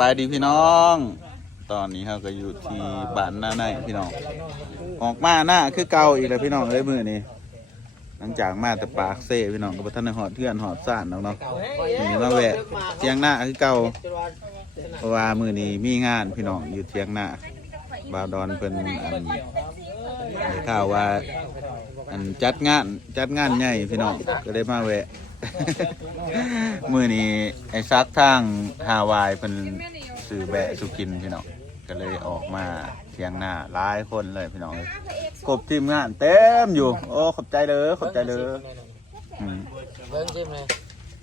บายดีพี่น้อง ตอนนี้เราก็อยู่ที่บ้านหน้าในพี่น้อง ออกมาหน้าคือเก่าอีกแล้วพี่น้องเอ้ยมือนี้หลังจากมาแต่ปากเซ่พี่น้องก็บ่ทันได้หอดเทือนหอดซ่านน้องเนาะนี่มาแวะเทียงหน้าคือเก่าเพราะว่ามือนี้มีงานพี่น้องอยู่เทียงหน้าบาวดอนเพิ่นอันข่าวว่า อันจัดงานจัดงานใหญ่พี่น้องก็ได้มาแวะ มือนี้ไอ้ซักทางฮาวายเพิ่นซื้อแบะสุกินพี่น้องก็เลยออกมาเที่ยงหน้าหลายคนเลยพี่น้องกบทีมงานเต็มอยู่ โอ้ขอบใจเลยขอบใจเลยอืมเบิ้งชิมเลย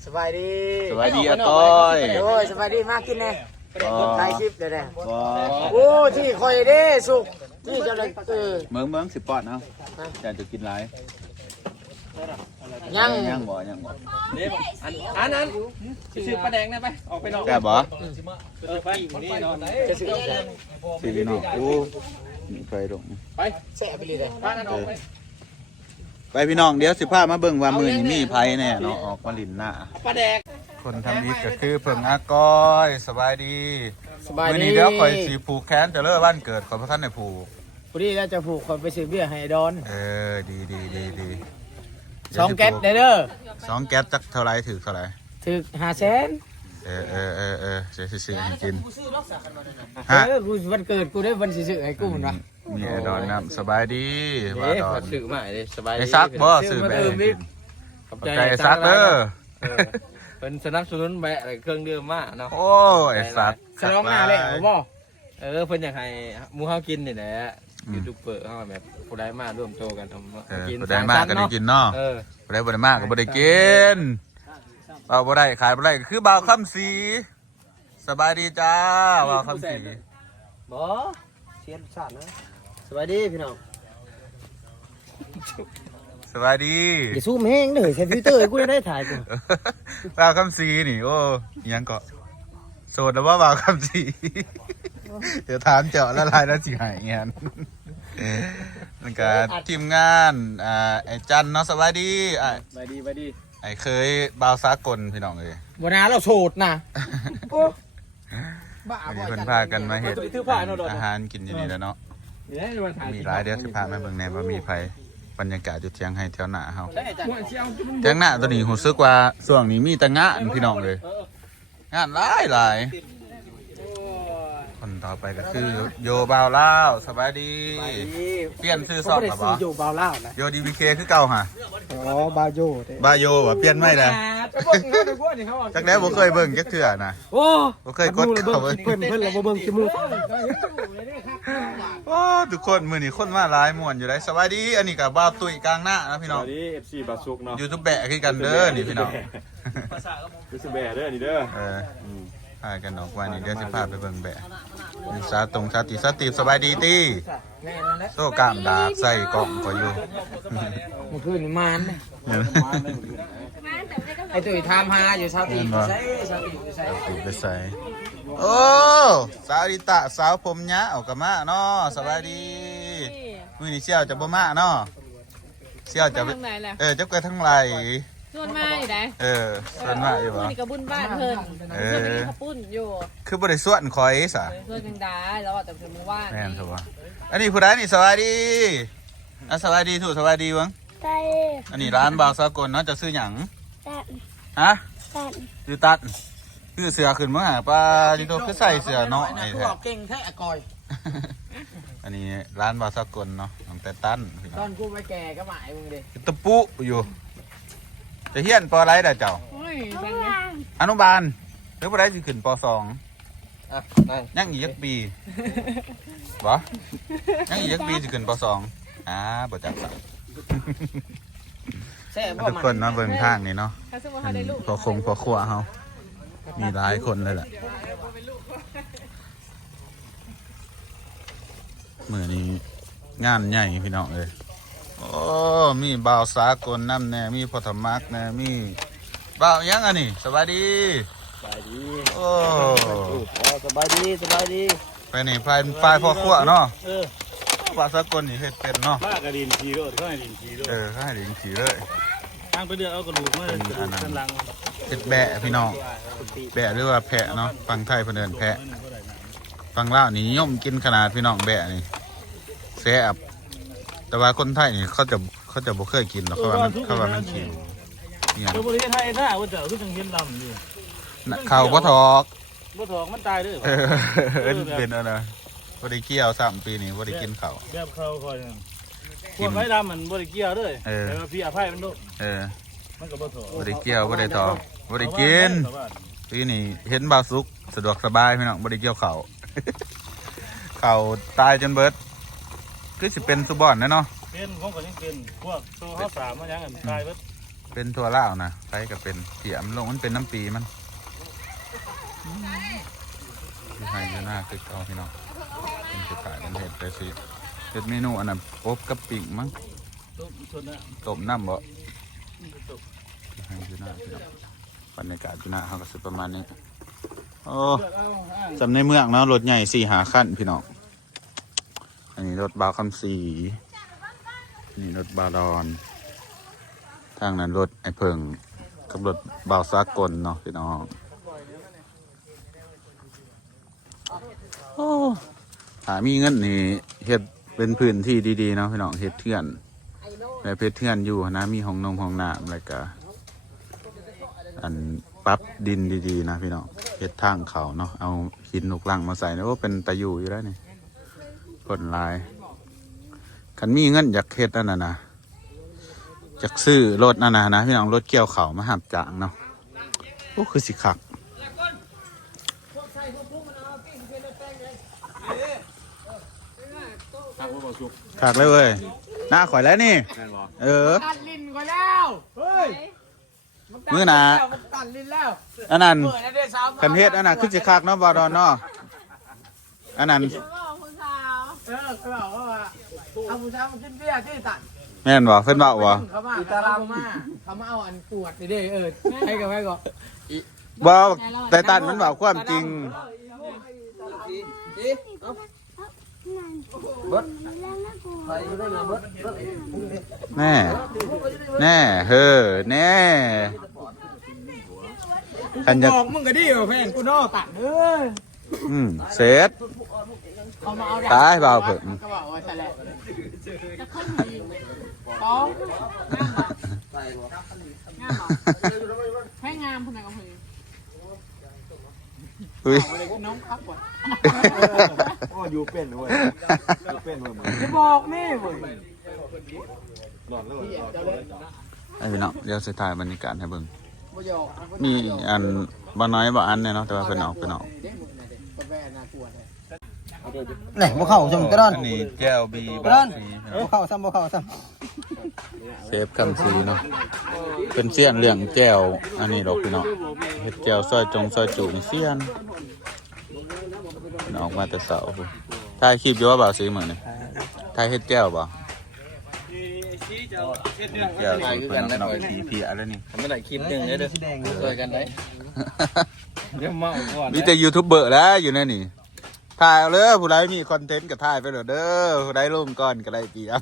สบายดีสวัสดีอาต้อยโอ้ยสบายดีมากกินแน่ก็ถ่ายคลิปเดี๋ยวแน่ก็โอ้ที่คอยเด้สุกที่จะเลยเออเมืองเมืองสิบปอนด์เนาะอยากจะกินหลาย ยังยังบ่ยังบ่เดี๋ยวอันอันนั้นชื่อปลาแดงได้ไหมออกไปนอกแกบ่เออไปนี่นอนจะซื้อแซ่บสิพี่น้องโอ้มีไฟลงไปแซ่บไปเลยเลยป้านั่นออกไปไปพี่น้องเดี๋ยวสิพามาเบิ่งว่ามือนี้มีไผแน่เนาะออกมาลินหน้าปลาแดงคนทำอีทก็คือเพิ่งอากอยสบายดีสบายวันดีนี้เดี๋ยวคอยสีผูกแขนจะเลิกบ้านเกิดขอพระท่านในผูกพอดีแล้วจะผูกคนไปซื้อเบี้ยให้ดอน เออดีดีดีดี สองแก๊สเด้อเด้อสองแก๊สจักเท่าไรถือเท่าไรถึกห้าแสนเออเออเออเออเสียซื้อให้กินเอฮะอกูวันเกิดกูได้วันสิซื้อให้กูเหมือนวะมีไอดอนน้ำสบายดีว่าดอนสื่อมาเลยสบายไอซักบ่ซื้อแบะให้กินขอบขอบใจไอซักเด้อเป็นสนับสนุนแบะเครื่องดื่มมาเนาะโอ้ไอซักสลองหน้าเลยผมบอกเออเพิ่นอยากให้มูเฮากินนี่แหละยูทูบเบอร์เฮาแบบ ผู้ใดมาร่วมโตกันทำเออบ่ได้มากก็ได้กินเนาะเออบ่ได้บ่ได้มากก็บ่ได้กินเบาบ่ได้ขายบ่ได้ก็คือเบาคำสีสบายดีจ้าเบาคำสีบ่เสียรสชาตินะสบายดีพี่น้องสวัสดี อย่าซูมแห้งเด้อใช้ฟิลเตอร์ให้กูได้ถ่ายกูบ่าวคำสีนี่ โอ้อิหยังเกาะโสดแล้วว่าบ่าวคำสีเดี๋ยวถามเจาะละลายแล้วสิหายเงี้ย นั่นก็ทีมงานอ่าไอ้จันเนาะสวัสดีไอ้ไปดีไปดีไอ้เคยบ่าวสากลพี่น้องเลยวันนั้นเราโสดนะโอ้บ้าวันบ่นี้อยเพิ่นจังพากันมาเฮ็ดอาหารกินอยู่นี่แหล้วเนาะนี่ได้วันถ่ายมีหลายเดี๋ยวสิพามาเบิ่งแหน่ว่ามีไผบรรยากาศอยู่เที่ยงให้เที่ยวหน้าเฮาม่วนเชียวเที่ยงหน้าตัวนี้รู้สึกว่าช่วงนี้มีแต่งานพี่น้องเลยงานหลายหลายคน ต่อไปก็คือ โยบาวล่าวสบายดี เปลี่ยนชื่อซ่องหรอบ่บ่ได้ซื้ออยู่บาวเล่านะโยดีบีเคคือเก่าฮะอ๋อบาวโยเด้บาโยบ่เปลี่ยนไม่เลยไปเบิ่งเขาไปบ่นี่เขาจักแล้บ่เคยเบิ่งจักเทื่อนะโอ้บ่เคยกดเข้าไปเพิ่นเพิ่นเราบ่เบิ่งจมูกโอ้ทุกคนมื้อนี้คนมาหลายม่วนอยู่ได้สบายดี อันนี้ก็บ่าวตุ้ยกลางหน้านะพี่สน้องวัสดีเอฟซีบาซุกเนาะยูทูบแบะคือกันเด้อนี่พี่น้องรู้สึกแบะเด้อนี่เด้อเออพากันออกว่านี่เดี๋ยวสิพาไปเบิ่งแบะนี่สาตรงสาติสาติสบายดีติแม่นั่นแหละโซ่กล้ามดากใส่กล่องก็อยู่เมื่อคืนนี่มานนะไอ้ตุ้ยถามหาอยู่เช้าตีใส่เช้าตีอยู่ใส่ติดไปใส่โอ้สาวดิตะสาวผมยะเอากระมาเนาะสบายดีมือนี้เชี่ยวจะบ่มาเนาะเชี่ยวจะทางไหนแหละเออเจ้าเกิดทั้งไร นวดมาอยู่ไหนเออส่วนมากอยู่บ่ นี่ก็บุญบ้านเพิ่นเออเพิ่นไปกินข้าวปุ้นอยู่คือบ่ได้ส่วนคอยซะนวดจังได้แล้วอะแต่เป็นมือว่างแม่นครับว่าอันนี้ผู้ใดนี่สวัสดีอะสวัสดีถูกสวัสดีวังไก่อันนี้ร้านบาวสากลเนาะจะซื้อหยังตันฮะตันซื้อตัดคือเสือขึ้นมาหาป้าดิโตคือใส่เสือเนาะไอ้คือแท้บอกเก่งแท้อะกอย อันนี้ร้านบาวสากลเนาะตั้งแต่ตั้นพี่ตน้อองนกูไปแก่ก็หมายมึงดิตะปุอยู่ จะเฮียนปออะไรด่าเจ้า โอ้ยทุกจังอเลยย่างอนุบาลหรือปอไรสิขึ้นปสองอะนั่งยังอีกยักปีบ่ยังอีกยักปีสิขึ้นปสองอ่าบ่จักสักแซ่บบ่ทุกมันคนเนาะเบิ่งทางนี่เนาะถ้าสมมติเขาได้ลูกพอคงพอขัวเฮามีหลายคนเลยแหละมือนี้งานใหญ่พี่น้องเลยโอ้มีบ่าวสากลน้ำแน่มีพอธรรมักแน่มีบ่าวยังอันนี้สวัสดีสบายดีโอ้สบายดีสบายดีไปนี่พายพายพอขัวเนาะเออบ่าวสากลนี่เฮ็ดเป็นเนาะมากกระดินทีโรดเข้าให้ดินทีโรดเออเขาให้ดิงขี่เลยทางไปเดือดเอากระดูกมาเป็นอันนั้นสันหลังเห็ดแบะพี่น้องแบะหรือว่าแพะเนาะฟังไทยเพนเดินแพะฟังลาวนี่นิยมกินขนาดพี่น้องแบะนี่แซ่บ แต่ว่าคนไทยนี่เขาจะเขาจะบ่เคยกินหรอกเขาว่ามันเขาว่ามันเค็มเนี่ยตัวบริเวณไทยหน้าว่าเจ้าคือจังเห็นดำอยู่น่ะเขาบ่ทอกบ่ถอกมันตายเด้อเออเอิ้นเป็นอะไรบ่ได้เกี่ยวสามปีนี้บ่ได้กินข้าวแบบเขาคอยนั่นพวกไม้ดำมันบ่ได้เกี่ยวเด้อเออแต่ว่าพี่อภัยมันโดเออมันก็บ่ถอกบ่ได้เกี่ยวบ่ได้ทอกบ่ได้กินปีนี้เห็นบ่าวสุกสะดวกสบายพี่น้องบ่ได้เกี่ยวข้าวข้าวตายจนเบิด คือสิเป็นสุบอนนะเนาะเป็นของก็ยังเป็นพวกตัวเฮาสามมันยังกันตายเบิดเป็นทั่วลาวนะไปก็เป็นเสียมลงมันเป็นน้ำปีมันที่ให้อยู่หน้าคือเอาพี่น้องเป็นสุดท้ายเป็นเห็ดไปสิเห็ดเมนูอันนั้นอบกับปิ่งมั้งตุ๊บชนนะต้มน้ำบ่ที่ให้อยู่หน้าพี่น้องบรรยากาศอยู่หน้าเขาก็สิประมาณนี้โอ้จำในเมืองเนาะรถใหญ่สี่หาขั้นพี่น้อง อันนี้รถบาวคำสีนี่รถบาดอน ทางนั้นรถไอเพิงกับรถบาวซากลเนาะพี่น้องโอ้ถ้ามีเงินนี่เฮ็ดเป็นพื้นที่ดีๆเนาะพี่น้องเฮ็ดเทือนและเพชรเทือนอยู่นะมีห้องนงห้องน้ำอะไรก็อันปรับดินดีๆ นะพี่น้องเฮ็ดทางเขาเนาะเอาหินลูกลังมาใส่นะโอ้เป็นตะอยู่อยู่แล้วนี่ คนหลายคันมีเงินอยากเฮ็ดอันนั้นนะจากซื้อรถนั่นนะนะพี่น้องรถเกี่ยวเขาวมาหับจางเนาะโอ้คือสิคักทางว่าบ่สุกคักเลยเว้ยหน้าข่อยแล้วนี่แม่นบ่เออตัดลิ้นก็แล้วเฮ้ยมื้อหนามันตัดลิ้นแล้วอันนั้นเปิดได้สาวคันเฮ็ดอันนั้นคือสิคักเนาะบอดอนเนาะอันนั้นบอกคุณสาว เออเขาบอกว่าเอาผู้ชายมากินเบียร์ที่ตัดแม่นบ่เพิ่นเว้าบ่เขามาตารางมาเขามาเอาอันปวดเด้อเออให้กับให้ก่อนบ่แต่ตันมันเว้าความจริงแน่แน่เฮ้อแน่คันจะบอกมึงก็ดีกว่าแฟนกูนอตัดเอ้ยอืมเสร็จ เขามาเอาตายเบาเพิ่น ก็บอกว่าใช่แหละจะขึ้นมาอีกสองให้งามคนไหนก็พอดีอุ้ยน้องครับก่อนโอ้อยู่เป็นเว้ยอยู่เป็นเว้ยมึงจะบอกแม่เว้ยหลอดแล้วไอ้พี่น้องเดี๋ยวสุดท้ายบรรยากาศให้เบิ่งบ่หยอกมีอันบ่น้อยบ่อันเนี่ยเนาะแต่ว่าเพิ่นออกเพิ่นออก เด็กมึงน่ะเด็กคนแม่น่ากลัวเลย ไหนบ่เข้าจมกระดอนอันนี้แก้วบีกระดอนบ่เข้าซ้ำบ่เข้าซ้เซฟคำซีเนาะเป็นเสี้ยนเรื่องแก้วอันนี้ดอกพี่น้องเฮ็ดแก้วซอยจงซอยจุนี่เสี้ยนเพิ่นออกมาแต่เสาพุ่นถ่ายคลิปอยู่ว่าบ่าวซื้อมื้อนี่ถ่ายเฮ็ดแก้วบ่แก้วสีเพิ่นเอาน้องสีเพียแล้วนี่ทำไม่ได้คลิปหนึ่งเลยเด้อเคยกันได้เดี๋ยวเมาก่อนมีแต่ยูทูบเบอร์แล้วอยู่ในนี่ ถ่ายเอาเลยผู้ใดมีคอนเทนต์ก็ถ่ายไปเลยเด้อผู้ใดลงก่อนก็ได้เปรียบ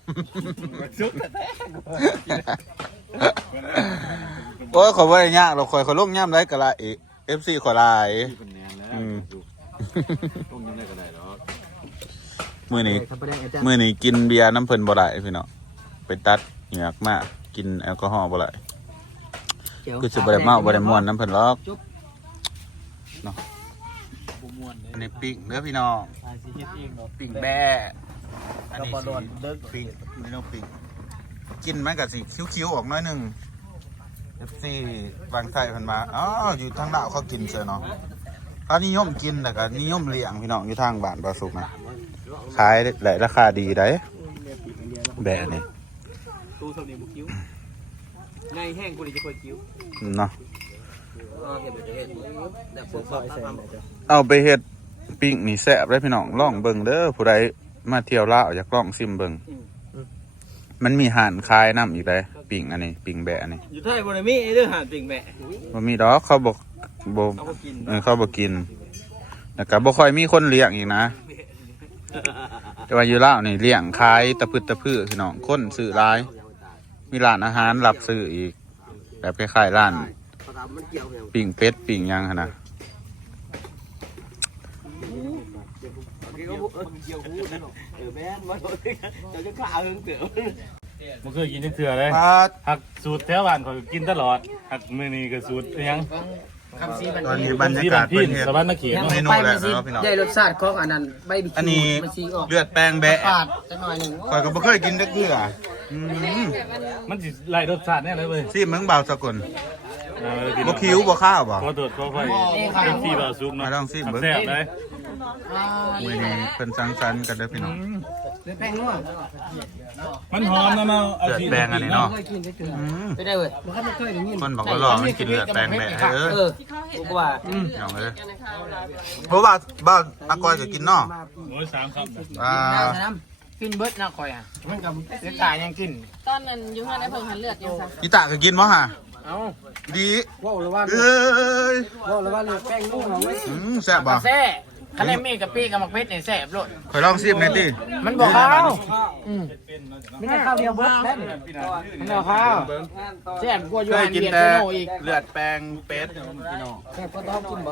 โอ้ยขอว่าอะไรยากเราคอยเขาลงย่ำได้ก็ละเอฟซีขอลายที่เป็นแนนแล้วอืมสุกต้องยังได้ก็ได้เนาะมือนี้ำทำประเด็นอาจารย์มือนี้กินเบียร์น้ำเพลินบ่ได้พี่น้องไปตัดเหงือกมากกินแอลกอฮอล์บ่ได้คือสิบ่ได้เมาบ่ได้ม่วนน้ำเพลินหรอกเนาะ อันนี้ปิ้งเด้อพี่น้องสิเฮ็ดเองเนาะปิ่งแบ่อันนี้สิปิ่งไม่ต้องปิ่งกินมันกับสิคิ้วๆออกหน้อยหนึ่งเอฟซีบางไทยเพันมาอ๋ออยู่ทางดาวเขากินเสียเนาะเขานิยมกินแต่ก็นิยมเลี้ยงพี่น้องอยู่ทางบ้านปลาสุกนะขายหลายราคาดีได้แบ่นี่ตู้เท่านี้บุคิ้วในแห้งกูนี่จะคอยคิ้วเนาะเห็นเห็นแบบพวกซอยแซมเอาไปเฮ็ด ปิ้งนี่แซ่บได้พี่น้องลองเบิ่งเด้อผู้ใดมาเที่ยวลาวอยากลองซิมเบิ่งมันมีห่านคายน้ำอีกเลยปิ้งอันนี้ปิ้งแบะอันนี้อยู่ไทยบ่ได้มีเรื่องหาปิ่งแม่บ่มีดอกเขาบอกบ่เอาบ่กินเออเขาบ่กินแล้วก็บ่ค่อยมีคนเลี้ยงอีกนะ แต่ว่าอยู่ลาวนี่เลี้ยงขายตะพึดตะพือพี่น้องคนซื้อหลาย มีร้านอาหารรับซื้ออีก แบบคล้ายๆร้านมันเกี่ยวเหรอปิ่งเป็ดปิ่งหยังหั่น น่ะเกี่ยวหูเกี่ยวหูเออแม่นมาโดนจะจะขาหึงเตือมันเคยกินเถื่อเลยปาดหักสูตรแถวบ้านเขากินตลอดหักมื้อนี้ก็สูตรอิหยังตอนนี้บรรยากาศพี่เพิ่นเฮ็ดสวรรค์นาเขียนเมนูแล้วเนาะพี่น้องได้รสชาติของอันนั้นใบบิอันนี้มันสีออกเลือดแป้งแบะปาดจักหน่อยหนึงข่อยก็บ่เคยกินจักเทื่ออืมมันสิไล่รสชาติแน่เลยเว้ยซิมึงเบาสกุลเออกินบ่คิ้วบ่ข้าวบ่ขอตรวจขอไฟเป็นที่บ่าวซุกเนาะมาลองซิเบิ่งแซ่บเลย มื้อนี้เพิ่นสังสรรค์กันเด้อพี่น้องเลือดแป้งนัวมันหอมนะเนาะเอาเลือดสิแป้งอันนี้เนาะเคยกินเคยกินอืมไปได้เว้ยบ่เคยได้ยินคนบอกว่าลองมันกินเลือดแป้งแบะเออเออกูว่าพี่น้องเอ้ยเพราะว่าบ้านอากอยก็กินเนาะโอ้ยสามคำน่ะอ่ากินเบิดนะคอยอะมันกับเลือดตายยังกิน ตอนนั้นอยู่ข้างในเพิ่งหันเลือดอยู่ซะกีตาก็กินบ่ฮะเอ้าดีว่าหรือว่าเอ้ยว่าหรือว่าเลือดแป้งนุ่มเหรอเว้ยอืมแซ่บบ่แซ่ คะแนนมีกับปีกับมักเพชรนี่แซ่บโลดข่อยลองซิมหน่อยติมันบอกข้าวอืมไม่ใช่ข้าวเดียวเบิร์ดแน่นมันบอกข้าวแซ่บกว่าอยู่เคยหันกินเบียดแต่โซโนอีกเลือดแป้งเป็ดพี่น้องแค่ก็ต้องกินบ่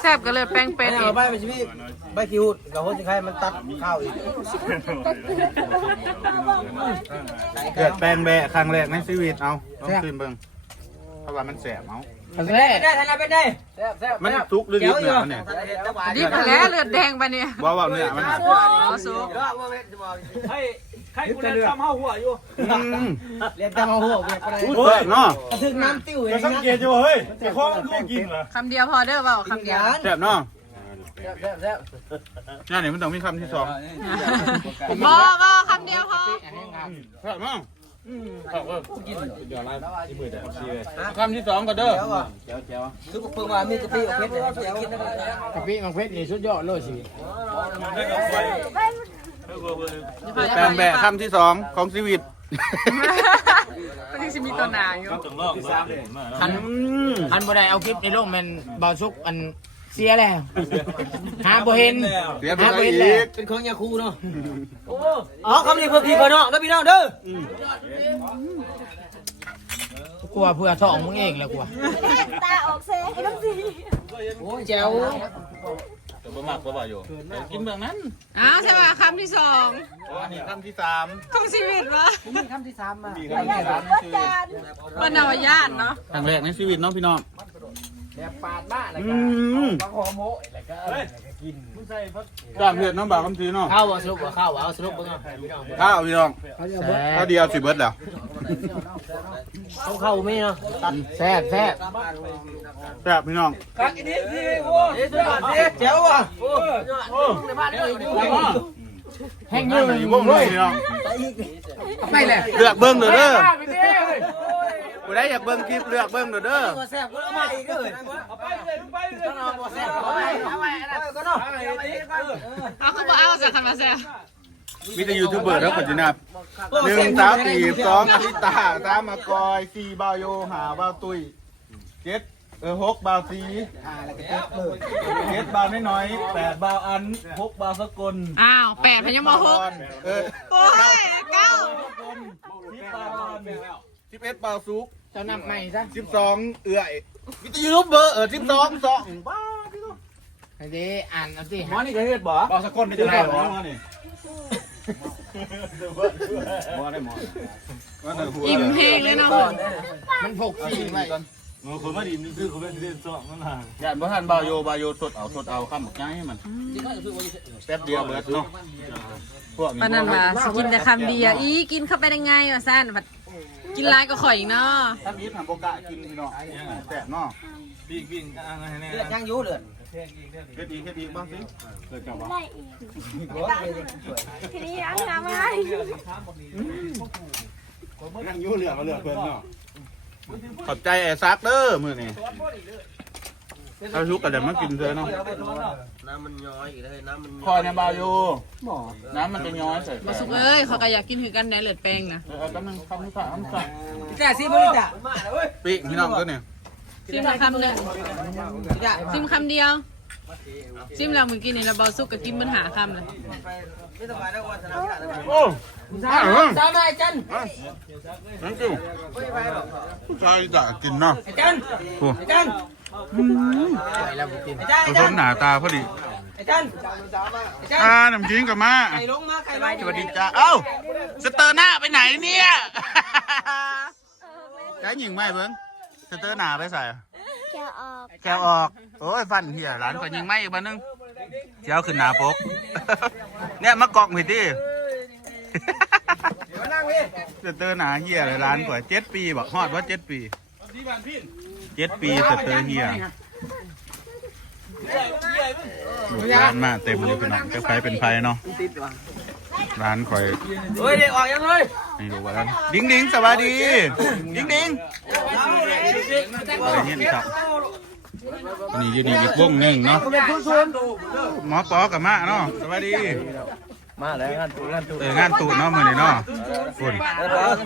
แซ่บก็เลยแป้งเป็ดไม่อีเอากใบไปชิพี่ใบคิวกับคนสิใครมันตัดข้าวอีกเลือดแป้งแบะครั้งแรกในชีวิตเอาลองซิมเบิ่งเพราะว่ามันแซ่บเอา แซ่บได้ทันแล้เป็นได้มันสุกหรือดิบเนี่ยมันเนี่ยดิบแล้วเลือดแดงไปเนี่ยว่าว่าเนื้อมันน่ะอ๋อสุกให้ใครกูเล่นซ้ำห้าหัวอยู่เล่นซ้ำห้าหัวเวียกอะไรพูดแซ่บเนาะถึงน้ำติ้วเอจะสังเกตอยู่เฮ้ยแต่ของมันคือกินเหรอคำเดียวพอเด้อเปล่าคำเดียวแซ่บเนาะแซ่บแซ่บแซ่บงานนี้มันต้องมีคำที่สองบอบ่คำเดียวพอแซ่บเนาะ เขาก็กินเดี๋ยวไล่ที่มือแต่ซีเลยคำที่สองก็เด้อคือเพิ่งมามีกะปิกับเพชรเลยกินได้กับปีมักเพชรนี่สุดยอดโลดสิได้กับไฟแล้วก็เบิ่งแปลงแบะคำที่สองของชีวิตมันยังจะมีตัวหนาอยู่มันต้องลอกสามเดือนมาคันคันบ่ได้เอาคลิปในโลกแมันเบาซุกอัน เสียแล้ว หาบ่เห็นเสียไปหาแล้วบ่เห็นอีแล้วกเป็นของยาคูเนาะอ๋อคำนี้เพื่อพี่เพื่อน้องนะพี่น้องเด้อ กลัวเพื่อท้องมึงเองแล้วกลัวตาออกเซ่น้ำสีโอ้ยแจ๋วแต่บ่มักบ่บ่อยู่กินเมืองนั้นอ้าวใช่ป่ะคำที่สองอันนี้คำที่สามของชีวิตวะมีคำที่สามมาคำที่สามในชีวิตวันนาวญาติเนาะครั้งแรกในชีวิตเน้องพี่น้อง แบบปาดบ้าแล้วอืก็มหอโมแล้วก็มึงใส่พักจามเห็ดน้องบ่าวคำทีเนาะข้าวบ่สรุปบ่ข้าวบ่เอาสรุปบ่เนาะข้าวพี่น้องแซ่ข้าวบเดียวสิเบิดแล้วเอาเข้าไม่เนาะตัดแซ่บแซ่บแซ่บพี่น้องกักอีนี้สิโอ้ยแจ๋วอะโอ้โอ้ในบ้านเลยดูแห้งนั่ยืนดน่ะอยู่วงเลยพี่น้องไปเลยเลือกเบิ้งเด้อเด้อ ไปดิผู้ใดอยากเบิ้งคลิปเลือกเบิ้งเด้อเด้อตัวแซ่บก็เอามาอีกเลยเอาไปเลยไปเลยเอาบ่แซ่บเอาไปเอาไปก็เนาะเอาไปเอาคือบ่เอาจากคันมาแซ่บมีแต่ยูทูบเบอร์แล้วก็จะนับหนึ่งสาวตีบสองอลิตาสามมากอยสี่บาวโยหาบาวตุยเจ็ดเออหกบาวสีเจ็ดบาวน้อยๆแปดบาวอันหกบาวสกลอ้าวแปดพญามหกเออโอ้ยเก้าสิบปาวอัน สิบเอ็ดบาวซุกเจ้านำใหม่ซะสิบสองเอื่อยมีแต่ยูทูบเบอร์เออสิบสองสองบ้าพี่น้องไอ้เด้อ่านเอาสิหมอนี่ก็เฮ็ดบ่บาวสกลไม่จะได้หรอนี่บ่ได้หมออิ่มเพลงเลยเนาะมันพกสีไว้มึงคนมาดีนี่คือคนมาเล่นซ้อมมันห่างย่านบ่ทันบาวโยบาวโยสดเอาสดเอาคำบักย้ายให้มันแป๊บเดียวเบิดเนาะพวกปานนั้นว่าสิกินแต่คำเดียวอีกินเข้าไปได้ไงวะซ่านบัด กินหลายก็ข่อยอีกเนาะถ้ามีทำโบกะกินพี่น้องแซ่บเนาะวิ่งวิ่งอ่างให้แน่เลือดยังอยู่เลือดเฮ็ดดีเฮ็ดดีบ้างสิเกิดกับว่าทีนี้ยังทำไมนั่งอยู่เหลือมาเหลือเพิ่นเนาะขอบใจแอซักเด้อมื้อนี้ ถ้าชุกก็เดี๋ยวมากินเถอะเนาะน้ำมันย้อยอีกเลยน้ำมันคอยในบาวโยน้ำมันจะย้อยใส่บ่สุกเอ้ยเขาก็อยากกินคือกันแหน่เลือดแป้งนะเออแป๊บนึงคำสั่งคำสั่งแต่สิบ่ได้จ้ะปีกพี่น้องก็เนี่ยซิมละคำหนึ่งซิมคำเดียวซิมแล้วเมื่อกี้นี่เราเบาสุกกับกินมันหาคำเลยโอ้สาวสาวมาจันนั่นกูผู้ชายจะกินเนาะจันโอ้จัน ไปแล้วบ่กินจันผสมหน้าตาพอดีจันอ่าน้ำจิ้มกับมาไข่ลงมาไข่ลงสวัสดีจ้าเอ้าสเตอร์หน้าไปไหนเนี่ยใช้หญิงไหมเบิ้งสเตอร์หน้าไปใส่แกออกแกวออกโอ้ยฟันเหียร้านก็ยิงไหมอีกบ้านนึงเจ้าขึ้นหน้าปกเนี่ยมากอกผิดดิสเตอร์หน้าเฮียเลยร้านกว่าเจ็ดปีบอกฮอดว่าเจ็ดปี เจ็ดปีสเตอร์เฮียลูกร้านมาเต็มเลยพี่น้องจะไฟเป็นไฟเนาะร้านคอยเฮ้ยเด็กออกยังเลยนี่ดูว่าร้านดิ้งดิ้งสวัสดีดิ้งดิ้งอะไรเงี้ยครับอันนี้อยู่นี่อีกวงหนึ่งเนาะหมอปอกับมาเนาะสวัสดี มาแล้วงานตูงานตูเอองานตูดเนาะมือนี่เนาะฝุ่น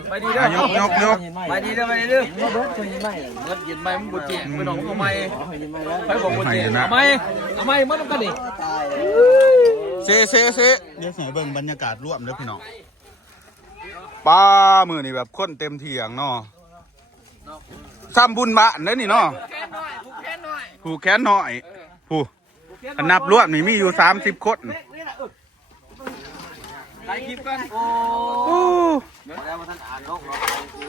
ไปดีอะยกยกยกไปดีเด้อไปดีเด้อเบิดเคยไหมเบิดยินไหมมึงบ่เจ็บไปน้องก็ไม่ไปบอกบ่เจ็บเอาไหมเอาไหมมันต้องกันดิเซเซเซเดี๋ยวเสียเบิ่งบรรยากาศร่วมเด้อพี่น้องป้ามือนี่แบบคนเต็มเถียงเนาะซ้ำบุญบานเด้อนี่เนาะผูกแขนหน่อยผู้อันนับรวมนี่มีอยู่สามสิบคน ถ่ายคลิปกันโอ้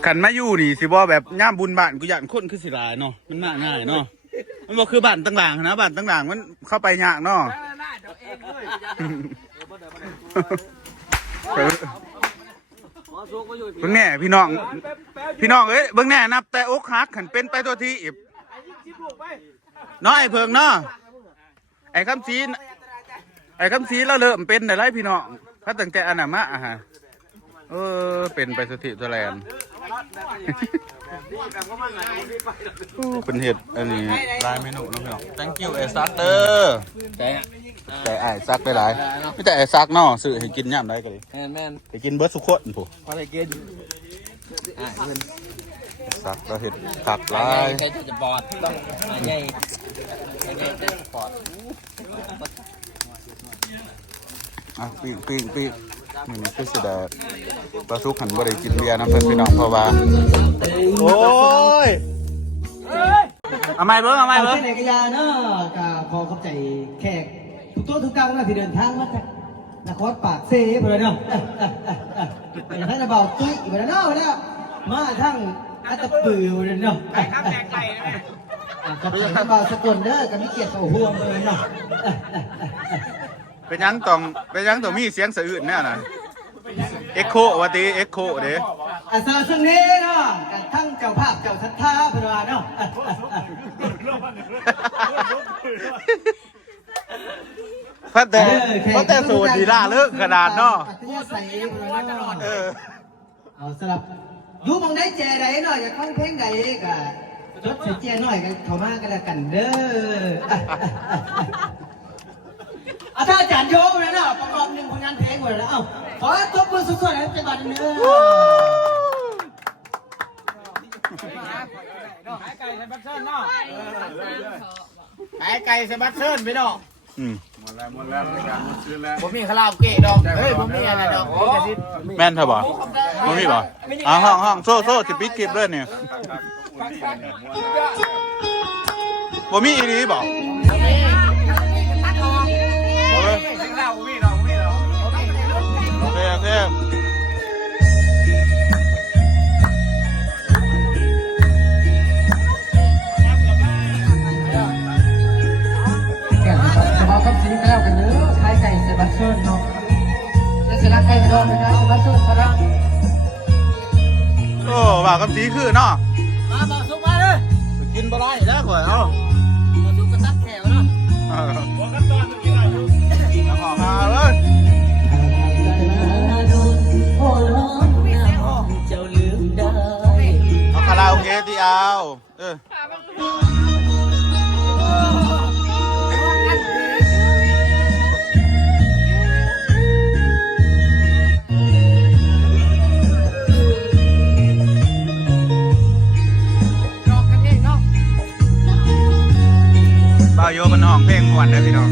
ขันมาอยู่นี่สิบ่แบบย่ามบุญบ้านกูอยากคนคือสิหลายเนาะมันมาง่ายเนาะมันบ่คือบ้านต่างๆนะบ้านต่างๆมันเข้าไปยากเนาะเบิ่งแน่พี่น้อง พี่น้องเอ้ยเบิ่งแน่นับแต่อกหักขันเป็นไปตัวที่อิบเนาะไอ้เพิงเนาะไอ้คำซีนไอ้คำซีเราเริ่มเป็นแต่ไรพี่น้อง ถ้าตั้งแต่อันน่ะมาอะฮะเออเป็นไปสถิตแลนด์เป็นเห็ดอันนี้ลายเมนูเนาะพี่น้อง thank you ไอ้ซักเตอร์แต่แต่ไอ้ซักได้หลายไม่แต่ไอ้ซักเนาะซื้อให้กินย่ำได้ก็เลยแม่นแม่นไปกินเบิร์ดสุขคนผู้พอได้กินอะเงินซักแล้วเห็ดตักลายใครจะบอดต้องใหญ่ใหญ่จะบอด อะปีกปีกปีกมันนี่คือเสดงปลาทุกหันบ่ได้กินเบียร์นะเพื่อนพี่น้องเพราะว่าโอ้ยเอาไม่เบิ้งเอาไม่เอาเบิ้งที่ไหนก็ยาเนาะก็ขอขอบใจแขกทุกโต๊ะทุกเก้านะที่เดินทางมาจากนครปากเซ่เพื่อนเนาะเป็นท่านเบาตุ้ยเพื่อนเนาะเนี่ยมาทั้งอัตตปือเพื่อนเนาะไปครับแขกไก่ขอบใจท่านเบาสกลเด้อกับมิเกียรติโอ้ห่วงเพื่อนเนาะเป็นหยังต้องเป็นหยังต้องมีเสียงสะอื้นแน่น่ะเอ็กโคว่าติเอ็กโคเด้อาสาสังเน่เนาะกันทั้งเจ้าภาพเจ้าศรัทธาเพื่อนว่าเนาะพัดแต่พัดแต่สูตรดีล่าเลิกขนาดเนาะปัตยาใส่เพื่อนเนาะเออเอาสลับอยู่หมองได้แจใดหน่อยอยากฟังเพลงใดก็จดใส่แจหน่อยกันเข้ามากันแล้วกันเด้อเอาถ้าอาจารย์โยมเลยนะประกอบหนึ่งผลงานเพลงหมดแล้วเอ้าขอตบมือสุดๆให้จังหวัดเนื้อไก่ไก่เซบัสเซิร์นพี่น้องอืมผมมีคาราโอเกะดอกเฮ้ยผมมีอะไรดอกผมจะซิแม่นเธอะบ่บ่มีบ่อ่าห้องห้องโซ่โซ่สิปิดคลิปเลยเนี่ยบ่มีอีหลีบ่ โดนนะครับเซบาสเซิร์นครับโอ้ว่ากับสีคือเนาะมาบอกสุกมาเลยกินบ่ได้แล้วข่อยเอาบอกสุกกระตัดแถวเนาะเออเอาหาเว้ยเจ้าลืมได้เอาคาราโอเกะที่เอาเออ โยเป็นห้องเพลงม่วนนะพี่น้อง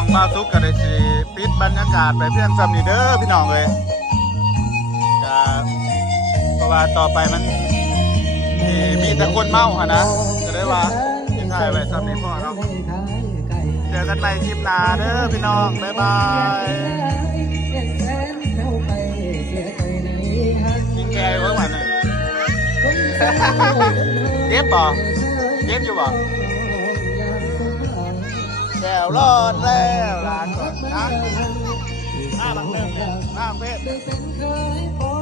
องมาซุกกระเลสิปิดบรรยากาศไปเพียงซ้ำนี่เด้อพี่น้องเลยจะเพราะว่าต่อไปมันมีมีแต่คนเมาหะนะจะได้ว่าทิ้งท้ายไว้ซ้ำนี่พ่อเนาะเจอกันใหม่คลิปหน้าเด้อพี่น้อง บ๊ายบายกินแกงเพิ่มกมันเย็บป่เย็บอยู่บ่ แก้วรอดแล้วหลานหลานหน้าบังเนินหน้าเพชร